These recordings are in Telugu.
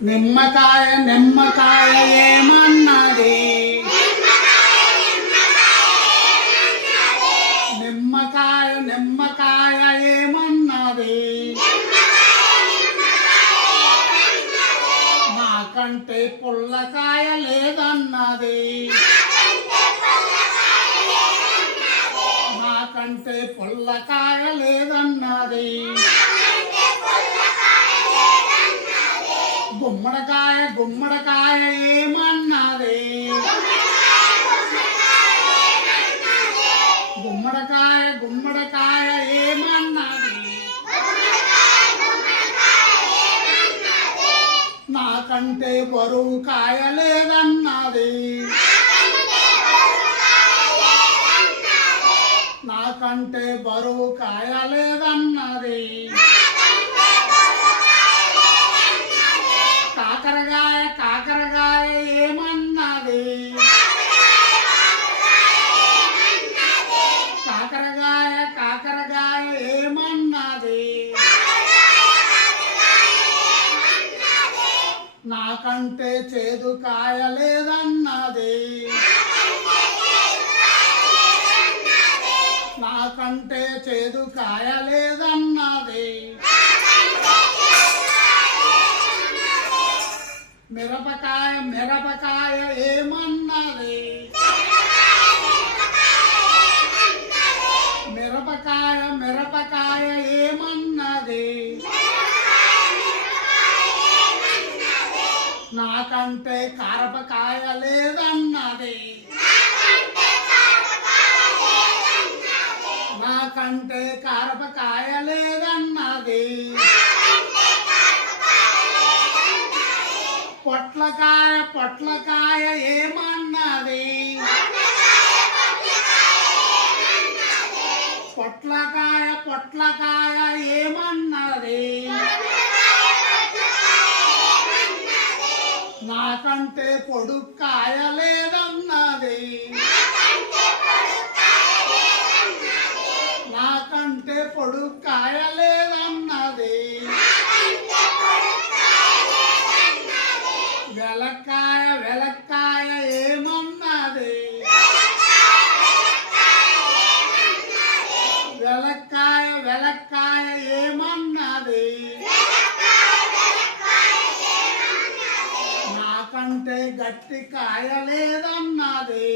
నిమ్మకాయ నిమ్మకాయ ఏమన్నది నిమ్మకాయ నిమ్మకాయ ఏమన్నది నాకంటే పుల్లకాయ లేదన్నది నాకంటే పుల్లకాయ లేదన్నది గుమ్మడికాయ గుమ్మడికాయ ఏమన్నది గుమ్మడికాయ గుమ్మడికాయ ఏమన్నది నాకంటే బరువు కాయ లేదన్నది నాకంటే బరువు కాయ లేదన్నది కాకరకాయ కాకరకాయ ఏమన్నది కాకరకాయ కాకరకాయ ఏమన్నది నాకంటే చేదు కాయ లేదన్నది నాకంటే చేదు కాయ లేదన్నది మిరపకాయ మిరపకాయ ఏమన్నది మిరపకాయ మిరపకాయ ఏమన్నది నాకంటే కారపకాయ లేదన్నది నాకంటే కారపకాయ లేదన్నది పొట్లకాయ పొట్లకాయ ఏమన్నది పొట్లకాయ పొట్లకాయ ఏమన్నది నాకంటే పొడుక్కాయ లేదన్నది నాకంటే పొడుక్కాయ లేదన్నది వెలక్కాయ వెలక్కాయ ఏమన్నది వెలక్కాయ వెలక్కాయ ఏమన్నది నాకంటే గట్టి కాయ లేదన్నది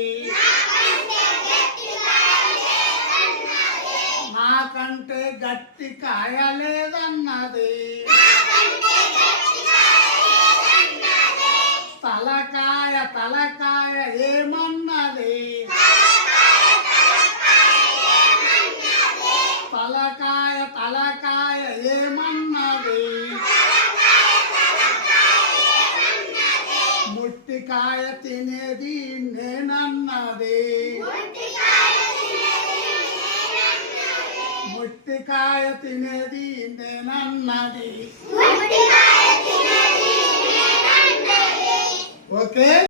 నాకంటే గట్టి కాయ లేదన్నది తలకాయ తలకాయ ఏమన్నది తలకాయ తలకాయ ఏమన్నది ముట్టికాయ తినేది నేనన్నది ముట్టికాయ తినేది నేనన్నది ఓకే.